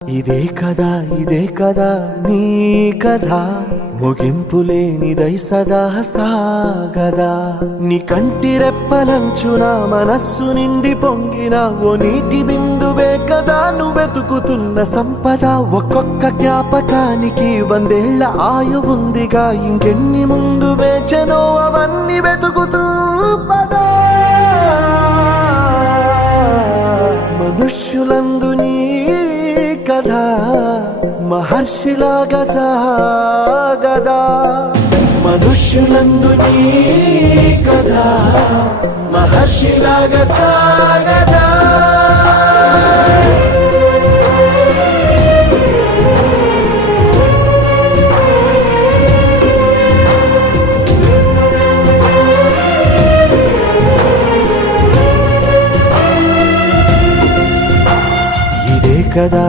ఇదే కదా నీ కథ ముగింపులేనిదై సదా సాగదా నీ కంటి రెప్పలంచున మనస్సు నిండి పొంగిన ఓ నీటి బిందువే కదా నువ్వెతుకుతున్న సంపద ఒక్కొక్క జ్ఞాపకానికి 100 ఏళ్ల ఆయువుందిగా ఇంకెన్ని ముందు వేచనో అవన్నీ వెతుకుతూ పదా మనుష్యులందు నీ కథ మహర్షిలాగా సాగదా మనుష్యులందు నీ కథ మహర్షిలాగా సాగదా